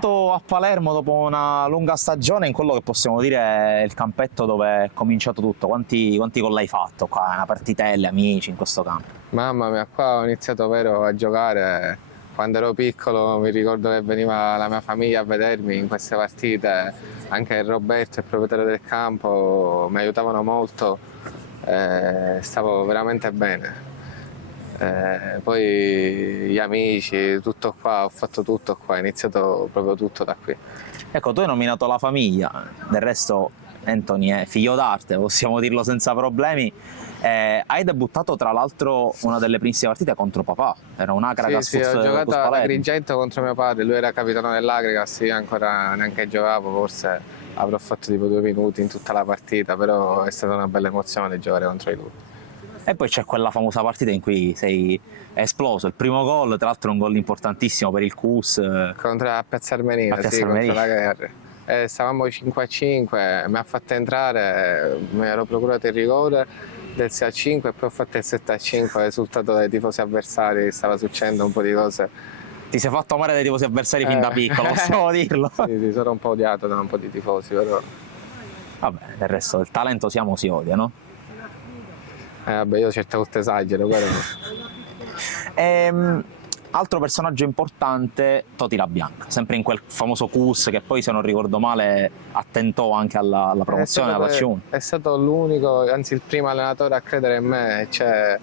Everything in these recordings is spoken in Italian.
tornato a Palermo dopo una lunga stagione in quello che possiamo dire è il campetto dove è cominciato tutto. Quanti gol hai fatto qua? Una partitella, amici in questo campo? Mamma mia, qua ho iniziato vero a giocare quando ero piccolo, mi ricordo che veniva la mia famiglia a vedermi in queste partite, anche Roberto, il proprietario del campo, mi aiutavano molto, stavo veramente bene. Poi gli amici, tutto qua, ho fatto tutto qua, ho iniziato proprio tutto da qui. Ecco, tu hai nominato la famiglia, del resto Anthony è figlio d'arte, possiamo dirlo senza problemi. Hai debuttato tra l'altro una delle primissime partite contro papà, era un Agragas. Sì, ho giocato ad Agrigento contro mio padre, lui era capitano dell'Agragas, io ancora neanche giocavo, forse avrò fatto tipo 2 minuti in tutta la partita, però è stata una bella emozione giocare contro di lui. E poi c'è quella famosa partita in cui sei esploso, il primo gol, tra l'altro un gol importantissimo per il CUS. Contro la Piazza Armerina, sì, contro la Guerra. Stavamo 5-5, mi ha fatto entrare, mi ero procurato il rigore del 6-5 e poi ho fatto il 7-5, risultato dai tifosi avversari, stava succedendo un po' di cose. Ti sei fatto amare dai tifosi avversari fin da piccolo, possiamo dirlo. Sì, sono un po' odiato da un po' di tifosi, però. Vabbè, del resto del talento si odia, no? Vabbè, io certe volte esagero, però. Altro personaggio importante, Toti La Bianca, sempre in quel famoso CUS che poi, se non ricordo male, attentò anche alla promozione alla C1. È stato l'unico, anzi il primo allenatore a credere in me, cioè,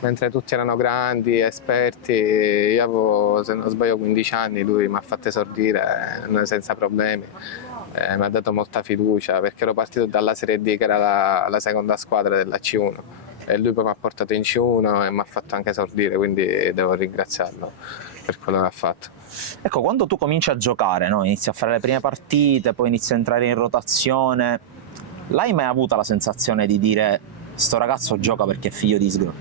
mentre tutti erano grandi, esperti, io avevo, se non sbaglio, 15 anni, lui mi ha fatto esordire senza problemi. Mi ha dato molta fiducia perché ero partito dalla Serie D, che era la seconda squadra della C1, e lui poi mi ha portato in C1 e mi ha fatto anche esordire, quindi devo ringraziarlo per quello che ha fatto. Ecco, quando tu cominci a giocare, no? Inizi a fare le prime partite, poi inizi a entrare in rotazione, l'hai mai avuta la sensazione di dire sto ragazzo gioca perché è figlio di Isgro?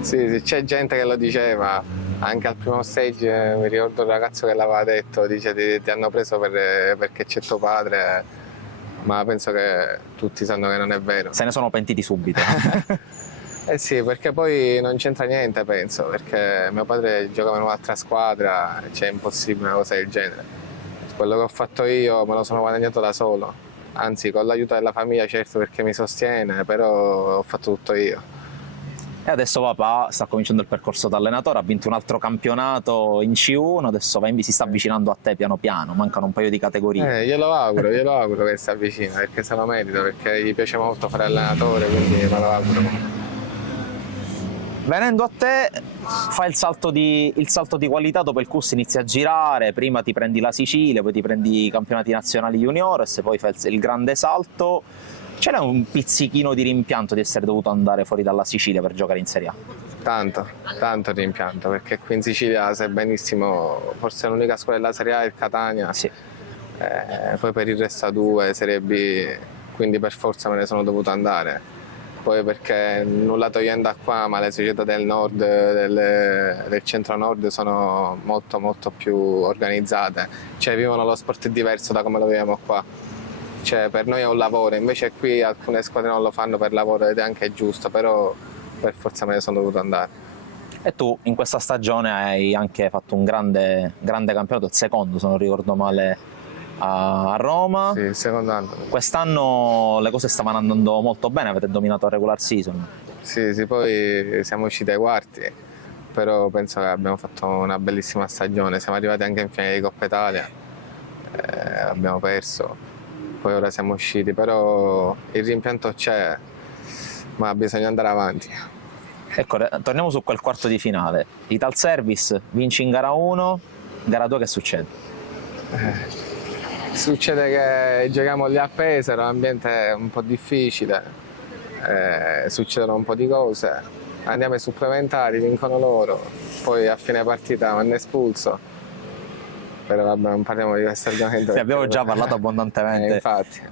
Sì, c'è gente che lo diceva. Anche al primo stage mi ricordo il ragazzo che l'aveva detto, dice ti hanno preso perché c'è tuo padre, ma penso che tutti sanno che non è vero. Se ne sono pentiti subito. Eh sì, perché poi non c'entra niente, penso, perché mio padre giocava in un'altra squadra, cioè è impossibile una cosa del genere. Quello che ho fatto io me lo sono guadagnato da solo, anzi con l'aiuto della famiglia, certo, perché mi sostiene, però ho fatto tutto io. E adesso papà sta cominciando il percorso da allenatore, ha vinto un altro campionato in C1, adesso si sta avvicinando a te piano piano, mancano un paio di categorie. Glielo auguro che si avvicina, perché se lo merita, perché gli piace molto fare allenatore, quindi me lo auguro. Venendo a te, fai il salto di qualità, dopo il CUS inizi a girare, prima ti prendi la Sicilia, poi ti prendi i campionati nazionali juniores, poi fai il grande salto. C'era un pizzichino di rimpianto di essere dovuto andare fuori dalla Sicilia per giocare in Serie A? Tanto rimpianto, perché qui in Sicilia sai benissimo, forse l'unica squadra della Serie A è il Catania, sì. Poi per il resto A2, Serie B, quindi per forza me ne sono dovuto andare. Poi perché nulla togliendo a qua, ma le società del nord, del centro-nord sono molto più organizzate, cioè vivono lo sport diverso da come lo viviamo qua. Cioè, per noi è un lavoro, invece qui alcune squadre non lo fanno per lavoro ed è anche giusto, però per forza me ne sono dovuto andare. E tu in questa stagione hai anche fatto un grande campionato, il secondo se non ricordo male a Roma. Sì, il secondo anno. Quest'anno le cose stavano andando molto bene, avete dominato la regular season. Sì, poi siamo usciti ai quarti, però penso che abbiamo fatto una bellissima stagione, siamo arrivati anche in finale di Coppa Italia, abbiamo perso. Poi ora siamo usciti, però il rimpianto c'è, ma bisogna andare avanti. Ecco, torniamo su quel quarto di finale. Ital Service, vinci in gara 1, gara 2 che succede? Succede che giochiamo lì a Pesaro, l'ambiente è un po' difficile, succedono un po' di cose, andiamo ai supplementari, vincono loro, poi a fine partita mi hanno espulso. Però vabbè, non parliamo di questo argomento. Abbiamo già parlato abbondantemente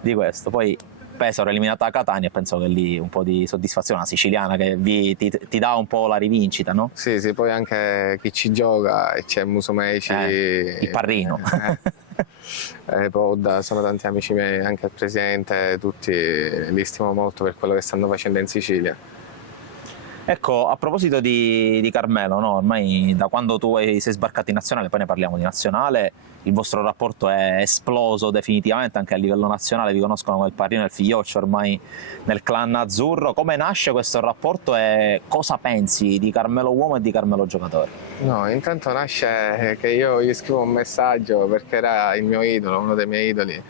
di questo. Poi Pesaro eliminata a Catania e penso che lì un po' di soddisfazione, una siciliana che ti dà un po' la rivincita, no? Sì, poi anche chi ci gioca, c'è Musumeci, il Parrino. Podda, sono tanti amici miei, anche il presidente, tutti li stimo molto per quello che stanno facendo in Sicilia. Ecco, a proposito di Carmelo, no? Ormai da quando tu sei sbarcato in nazionale, poi ne parliamo di nazionale, il vostro rapporto è esploso definitivamente anche a livello nazionale, vi conoscono come il padrino e il figlioccio ormai nel clan azzurro. Come nasce questo rapporto e cosa pensi di Carmelo uomo e di Carmelo giocatore? No, intanto nasce che io gli scrivo un messaggio perché era il mio idolo, uno dei miei idoli,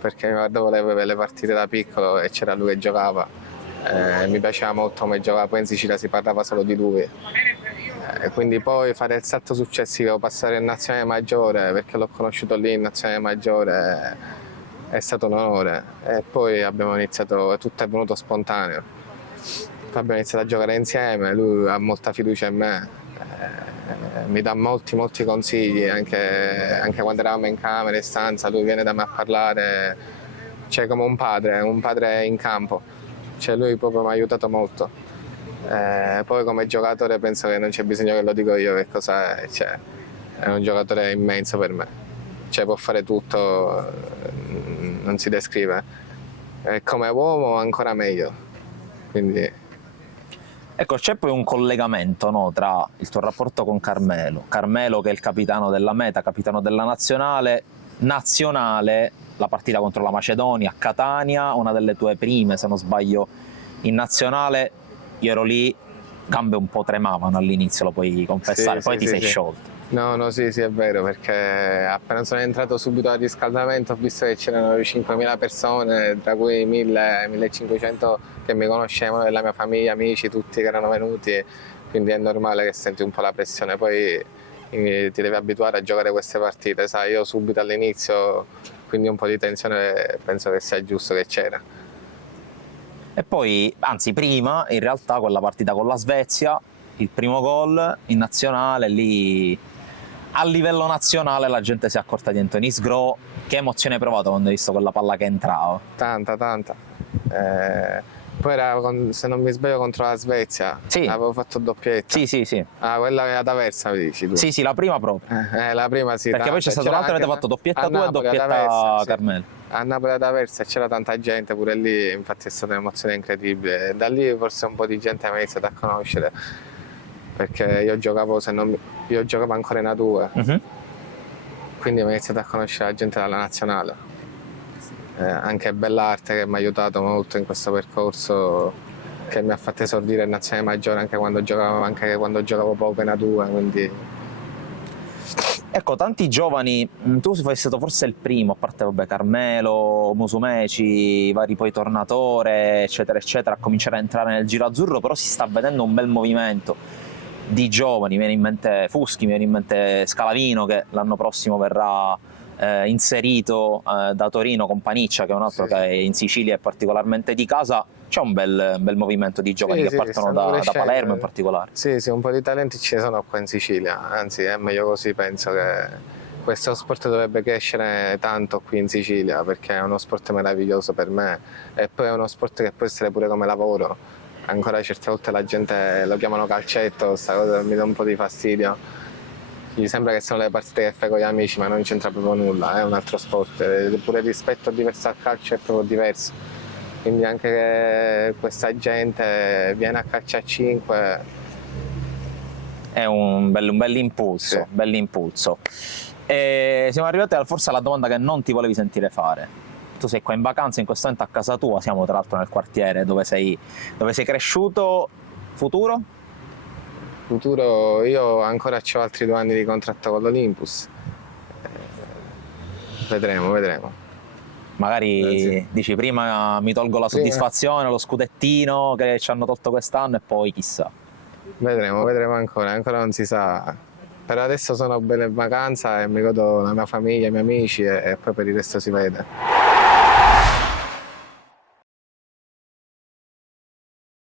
perché mi guardavo le partite da piccolo e c'era lui che giocava. Mi piaceva molto come giocava, poi in Sicilia si parlava solo di lui. Quindi poi fare il salto successivo, passare in nazionale maggiore, perché l'ho conosciuto lì in nazionale maggiore, è stato un onore. E poi abbiamo iniziato, tutto è venuto spontaneo. Poi abbiamo iniziato a giocare insieme, lui ha molta fiducia in me, mi dà molti consigli, anche quando eravamo in camera, in stanza, lui viene da me a parlare, cioè come un padre in campo. Cioè lui proprio mi ha aiutato molto. Poi come giocatore penso che non c'è bisogno che lo dico io che cosa è. Cioè, è un giocatore immenso per me. Cioè, può fare tutto, non si descrive. E come uomo ancora meglio. Quindi... Ecco, c'è poi un collegamento, no, tra il tuo rapporto con Carmelo che è il capitano della Meta, capitano della nazionale, la partita contro la Macedonia a Catania, una delle tue prime, se non sbaglio, in nazionale. Io ero lì, gambe un po' tremavano all'inizio, lo puoi confessare, poi ti sei sciolto. No, sì, è vero, perché appena sono entrato subito al riscaldamento ho visto che c'erano 5.000 persone, tra cui 1.000-1.500 che mi conoscevano, della mia famiglia, amici, tutti che erano venuti, quindi è normale che senti un po' la pressione, poi ti devi abituare a giocare queste partite, sai, io subito all'inizio, quindi un po' di tensione penso che sia giusto che c'era. E poi, anzi prima, in realtà quella partita con la Svezia, il primo gol in nazionale, lì a livello nazionale la gente si è accorta di Anthony Sgro. Che emozione hai provato quando hai visto quella palla che entrava? Tanta. Poi era, se non mi sbaglio, contro la Svezia. Sì. Avevo fatto doppietta. Sì. Ah, quella è ad Aversa, mi dici tu? Sì, la prima proprio. La prima sì. Perché poi c'è stata un'altra, avete fatto doppietta tu e doppietta Carmelo. A Napoli ad Aversa c'era tanta gente, pure lì, infatti è stata un'emozione incredibile. Da lì forse un po' di gente mi ha iniziato a conoscere, perché io giocavo ancora in A2, quindi mi ha iniziato a conoscere la gente dalla nazionale. Anche Bellarte che mi ha aiutato molto in questo percorso, che mi ha fatto esordire in nazionale maggiore anche quando giocavo poco in A2, quindi... Ecco, tanti giovani, tu sei stato forse il primo, a parte vabbè, Carmelo, Musumeci, vari poi Tornatore, eccetera, a cominciare a entrare nel giro azzurro, però si sta vedendo un bel movimento di giovani, mi viene in mente Fuschi, mi viene in mente Scalavino, che l'anno prossimo verrà inserito da Torino con Paniccia, che è un altro che in Sicilia è particolarmente di casa. C'è un bel movimento di giovani che partono da Palermo in particolare. Sì, un po' di talenti ci sono qua in Sicilia, anzi è meglio così, penso che questo sport dovrebbe crescere tanto qui in Sicilia, perché è uno sport meraviglioso per me e poi è uno sport che può essere pure come lavoro. Ancora certe volte la gente lo chiamano calcetto, questa cosa mi dà un po' di fastidio. Gli sembra che sono le partite che fai con gli amici, ma non c'entra proprio nulla, è un altro sport. Pure il rispetto diverso al calcio è proprio diverso. Quindi anche che questa gente viene a calcio a 5. È un bell'impulso, bell'impulso. E siamo arrivati forse alla domanda che non ti volevi sentire fare. Tu sei qua in vacanza in questo momento a casa tua, siamo tra l'altro nel quartiere dove sei cresciuto. Futuro? Futuro, io ancora ho altri 2 anni di contratto con l'Olympus. Vedremo. Magari dici prima mi tolgo la soddisfazione, lo scudettino che ci hanno tolto quest'anno e poi chissà. Vedremo ancora non si sa. Per adesso sono bene in vacanza e mi godo la mia famiglia, i miei amici e poi per il resto si vede.